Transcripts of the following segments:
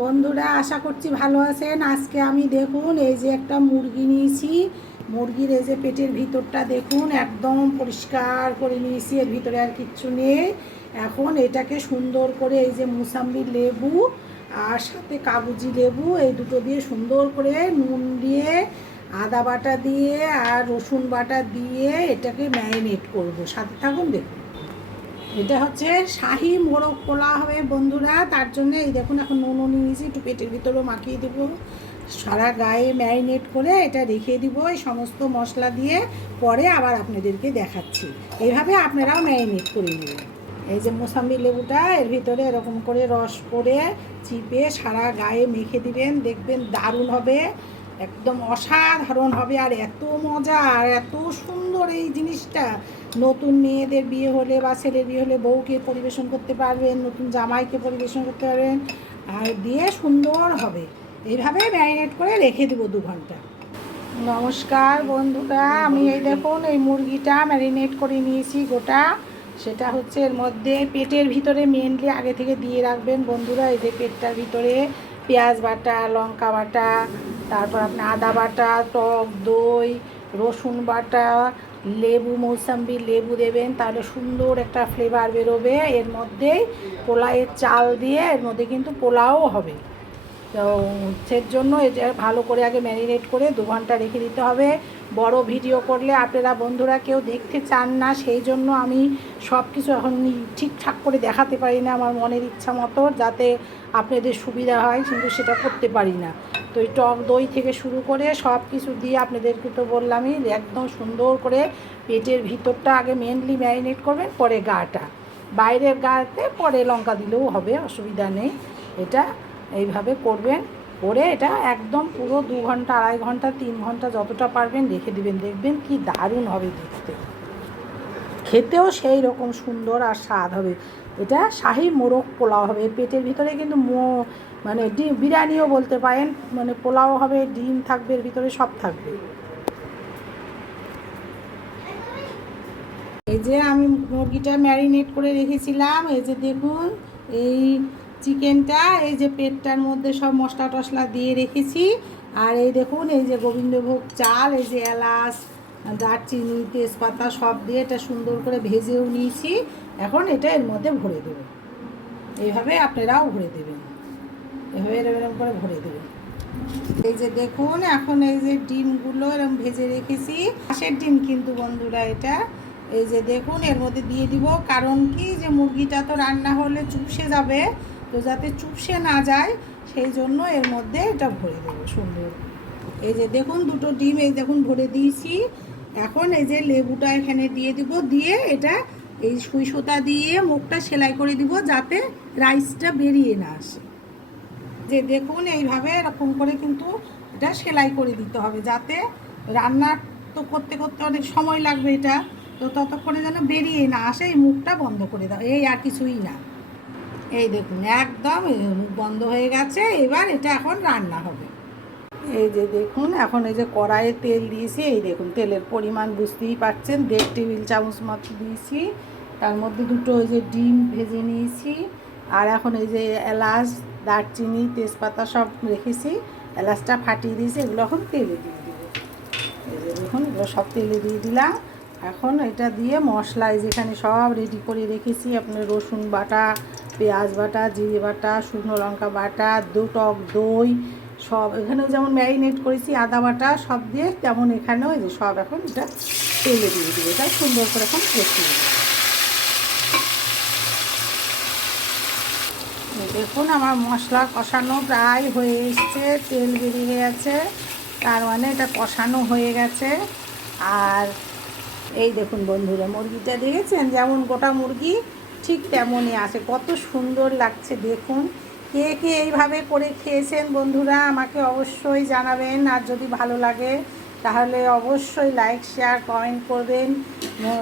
বন্ধুরা, আশা করছি ভালো আছেন। আজকে আমি দেখুন এই যে একটা মুরগি নিয়েছি। মুরগির এই যে পেটের ভিতরটা দেখুন একদম পরিষ্কার করে নিয়েছি, এর ভিতরে আর কিচ্ছু নেই। এখন এটাকে সুন্দর করে এই যে মুসাম্বি লেবু আর সাথে কাগজি লেবু এই দুটো দিয়ে সুন্দর করে নুন দিয়ে আদা বাটা দিয়ে আর রসুন বাটা দিয়ে এটাকে ম্যারিনেট করব। সাথে থাকুন দেখুন। এটা হচ্ছে শাহি মোরগ পোলাও হবে বন্ধুরা। তার জন্য এই দেখুন এখন নুন নিয়েছি, একটু পেটের ভিতরেও মাখিয়ে দেবো, সারা গায়ে ম্যারিনেট করে এটা রেখে দিব এই সমস্ত মশলা দিয়ে। পরে আবার আপনাদেরকে দেখাচ্ছি, এইভাবে আপনারাও ম্যারিনেট করে নেবেন। এই যে মোসাম্বি লেবুটা এর ভিতরে এরকম করে রস করে চিপে সারা গায়ে মেখে দিবেন, দেখবেন দারুণ হবে, একদম অসাধারণ হবে। আর এত মজা আর এত সুন্দর এই জিনিসটা, নতুন মেয়েদের বিয়ে হলে বা ছেলের বিয়ে হলে বউকে পরিবেশন করতে পারবেন, নতুন জামাইকে পরিবেশন করতে পারবেন, আর দিয়ে সুন্দর হবে। এইভাবে ম্যারিনেট করে রেখে দেবো 2 ঘন্টা। নমস্কার বন্ধুরা, আমি এই দেখুন এই মুরগিটা ম্যারিনেট করে নিয়েছি গোটা। সেটা হচ্ছে এর মধ্যে পেটের ভিতরে মেনলি আগে থেকে দিয়ে রাখবেন বন্ধুরা। এই যে পেটটার ভিতরে পেঁয়াজ বাটা, লঙ্কা বাটা, তারপর আপনার আদা বাটা, টক দই, রসুন বাটা, লেবু, মৌসাম্বি লেবু দেবেন, তাহলে সুন্দর একটা ফ্লেভার বেরোবে। এর মধ্যেই পোলাওয়ের চাল দিয়ে এর মধ্যে কিন্তু পোলাও হবে। তো সের জন্য এটা ভালো করে আগে ম্যারিনেট করে 2 ঘন্টা রেখে দিতে হবে। বড় ভিডিও করলে আপনারা বন্ধুরা কেউ দেখতে চান না, সেই জন্য আমি সব কিছু এখন ঠিকঠাক করে দেখাতে পারি না আমার মনের ইচ্ছা মতো, যাতে আপনাদের সুবিধা হয়, কিন্তু সেটা করতে পারি না। তো এই টক দই থেকে শুরু করে সব কিছু দিয়ে আপনাদেরকে তো বললামই, একদম সুন্দর করে পেটের ভিতরটা আগে মেনলি ম্যারিনেট করবেন, পরে গাটা, বাইরের গাতে পরে লঙ্কা দিলেও হবে, অসুবিধা নেই। এটা এইভাবে করবেন, করে এটা একদম পুরো 2 ঘন্টা, 2.5 ঘন্টা, 3 ঘন্টা যতটা পারবেন রেখে দিবেন, দেখবেন কি দারুণ হবে দেখতে, খেতেও সেই রকম সুন্দর আর স্বাদ হবে। এটা শাহি মোরগ পোলাও হবে। এর পেটের ভিতরে কিন্তু মানে ডিম বিরিয়ানিও বলতে পারেন, মানে পোলাও হবে, ডিম থাকবে এর ভিতরে, সব থাকবে। এই যে আমি মুরগিটা ম্যারিনেট করে রেখেছিলাম, এই যে দেখুন এই চিকেনটা, এই যে পেটটার মধ্যে সব মশলা টশলা দিয়ে রেখেছি। আর এই দেখুন এই যে গোবিন্দভোগ চাল, এই যে এলাচ, দারচিনি, তেজপাতা সব দিয়ে এটা সুন্দর করে ভেজেও নিয়েছি। এখন এটা এর মধ্যে ভরে দেবো, এইভাবে আপনারাও ভরে দেবেন, এভাবে এরকম করে ভরে দেবেন। এই যে দেখুন এখন এই যে ডিমগুলো এরকম ভেজে রেখেছি, হাঁসের ডিম কিন্তু বন্ধুরা এটা। এই যে দেখুন এর মধ্যে দিয়ে দিব, কারণ কি যে মুরগিটা তো রান্না হলে চুপসে যাবে, তো যাতে চুপসে না যায় সেই জন্য এর মধ্যে এটা ভরে দেবো সুন্দর। এই যে দেখুন 2টো ডিম এই দেখুন ভরে দিয়েছি। এখন এই যে লেবুটা এখানে দিয়ে দিব, দিয়ে এটা এই সুই সুতা দিয়ে মুখটা সেলাই করে দিব, যাতে রাইসটা বেরিয়ে না আসে। যে দেখুন এইভাবে এরকম করে কিন্তু এটা সেলাই করে দিতে হবে, যাতে রান্না তো করতে করতে অনেক সময় লাগবে, এটা তো ততক্ষণে যেন বেরিয়ে না আসে। এই মুখটা বন্ধ করে দাও, এই আর কিছুই না। এই দেখুন একদম মুখ বন্ধ হয়ে গেছে। এবার এটা এখন রান্না হবে। এই যে দেখুন এখন এই যে কড়াইয়ে তেল দিয়েছি, এই দেখুন তেলের পরিমাণ বুঝতেই পারছেন, 1.5 টেবিল চামচ মতো দিয়েছি। তার মধ্যে 2টো ওই যে ডিম ভেজে নিয়েছি। আর এখন এই যে এলাচ, দারচিনি, তেজপাতা সব রেখেছি, এলাচটা ফাটিয়ে দিয়েছি, এগুলো এখন তেলে দিয়ে দেবো। এই যে দেখুন এগুলো সব তেলে দিয়ে দিলাম। এখন এটা দিয়ে মশলা যেখানে সব রেডি করে রেখেছি, আপনার রসুন বাটা, পেঁয়াজ বাটা, জিরে বাটা, শুকনো লঙ্কা বাটা, টক দই সব এখানেও যেমন ম্যারিনেট করেছি, আদা বাটা সব দিয়ে, তেমন এখানেও এই যে সব এখন এটা তেলে দিয়ে দেবো। এটা সুন্দর করে এখন কষিয়ে দেবো। দেখুন আমার মশলা কষানো প্রায় হয়ে এসছে, তেল বেরিয়ে গেছে, তার মানে এটা কষানো হয়ে গেছে। আর এই দেখুন বন্ধুরা মুরগিটা দেখেছেন, যেমন গোটা মুরগি ঠিক তেমনই আছে, কত সুন্দর লাগছে দেখুন। কে কে এইভাবে করে খেয়েছেন বন্ধুরা আমাকে অবশ্যই জানাবেন। আর যদি ভালো লাগে তাহলে অবশ্যই লাইক, শেয়ার, কমেন্ট করবেন।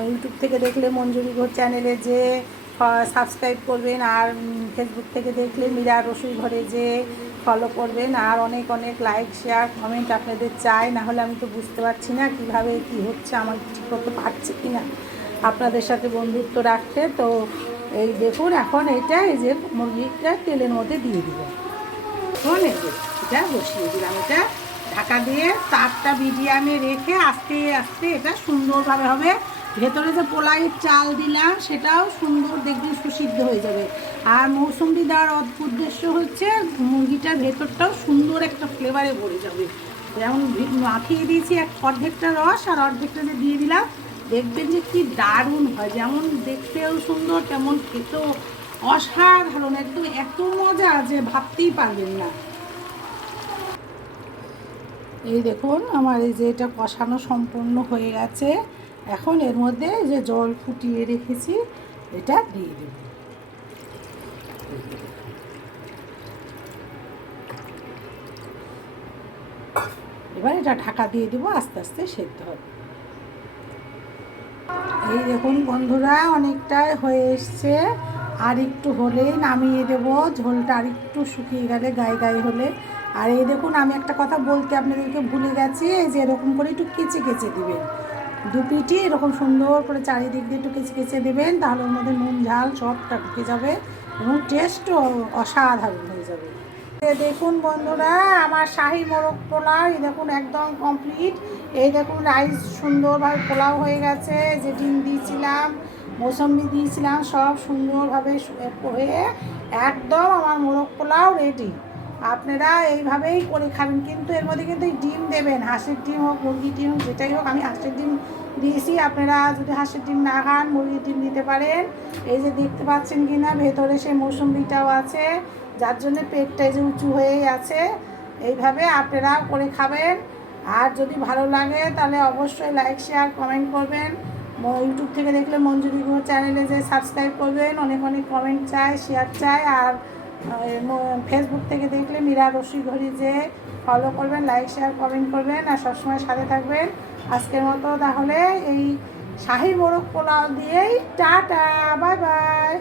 ইউটিউব থেকে দেখলে মঞ্জুরি ঘর চ্যানেলে যে সাবস্ক্রাইব করবেন, আর ফেসবুক থেকে দেখলে মীরা রসুই ঘরে যে ফলো করবেন। আর অনেক অনেক লাইক, শেয়ার, কমেন্ট আপনাদের চাই, নাহলে আমি তো বুঝতে পারছি না কীভাবে কী হচ্ছে, আমার ঠিক করতে পারছি কি না আপনাদের সাথে বন্ধুত্ব রাখতে। তো এই দেখুন এখন এইটা এই যে মুরগিটা তেলের মধ্যে দিয়ে দিব। এখন এই যে এটা বসিয়ে দিলাম, এটা ঢাকা দিয়ে তাপটা মিডিয়ামে রেখে আস্তে আস্তে এটা সুন্দরভাবে হবে। ভেতরে যে পোলাইয়ের চাল দিলাম সেটাও সুন্দর দেখবেন সুসিদ্ধ হয়ে যাবে। আর মৌসুমি দেওয়ার উদ্দেশ্য হচ্ছে মুরগিটার ভেতরটাও সুন্দর একটা ফ্লেভারে ভরে যাবে। যেমন মাখিয়ে দিয়েছি অর্ধেকটা রস আর অর্ধেকটা যে দিয়ে দিলাম, দেখবেন যে কি দারুণ হয়, যেমন দেখতেও সুন্দর তেমন খেতেও অসাধারণ, একদম এত মজা যে ভাবতেই পারবেন না। এই দেখুন আমার এই যে এটা কষানো সম্পূর্ণ হয়ে গেছে। এখন এর মধ্যে যে জল ফুটিয়ে রেখেছি এটা দিয়ে দেব। এবার এটা ঢাকা দিয়ে দেবো, আস্তে আস্তে সেদ্ধ হবে। এই দেখুন বন্ধুরা অনেকটাই হয়ে এসছে, আর একটু হলেই নামিয়ে দেব, ঝোলটা আর একটু শুকিয়ে গেলে গায়ে গায়ে হলে। আর এই দেখুন আমি একটা কথা বলতে আপনাদেরকে ভুলে গেছি, এই যে এরকম করে একটু কেচে কেচে দেবেন, দু পিঠি এরকম সুন্দর করে চারিদিক দিয়ে একটু কেচে কেচে দেবেন, তাহলে ওর মধ্যে নুন ঝাল সবটা ঢুকে যাবে এবং টেস্টও অসাধারণ হয়ে যাবে। দেখুন বন্ধুরা আমার শাহী মোরগ পোলাও এই দেখুন একদম কমপ্লিট। এই দেখুন রাইস সুন্দরভাবে পোলাও হয়ে গেছে, যে ডিম দিয়েছিলাম মৌসম্বি দিয়েছিলাম সব সুন্দরভাবে হয়ে একদম আমার মোরগ পোলাও রেডি। আপনারা এইভাবেই করে খাবেন, কিন্তু এর মধ্যে কিন্তু ডিম দেবেন, হাঁসের ডিম হোক মুরগির ডিম হোক যেটাই হোক, আমি হাঁসের ডিম দিয়েছি, আপনারা যদি হাঁসের ডিম না খান মুরগির ডিম দিতে পারেন। এই যে দেখতে পাচ্ছেন কি না ভেতরে সেই মৌসম্বিটাও আছে, যার জন্য পেটটা যে উঁচু হয়েই আছে। এইভাবে আপনারা করে খাবেন। আর যদি ভালো লাগে তাহলে অবশ্যই লাইক শেয়ার কমেন্ট করবেন। ইউটিউব থেকে দেখলে মঞ্জুরি গুঁড়ো চ্যানেলে যে সাবস্ক্রাইব করবেন, অনেক অনেক কমেন্ট চাই, শেয়ার চাই। আর ফেসবুক থেকে দেখলে মীরা রসিঘড়ি যে ফলো করবেন, লাইক শেয়ার কমেন্ট করবেন আর সবসময় সাথে থাকবেন। আজকের মতো তাহলে এই শাহী মোরগ পোলাও দিয়েই টাটা, বাই বাই।